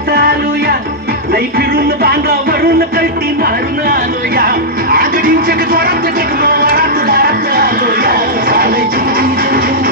दारात आलो या लई फिरून बांधावरून कळती मारून आलो या आगडींच्या जोरात जगमोरात दारात आलो या झालंय झुम झुम झुम झुम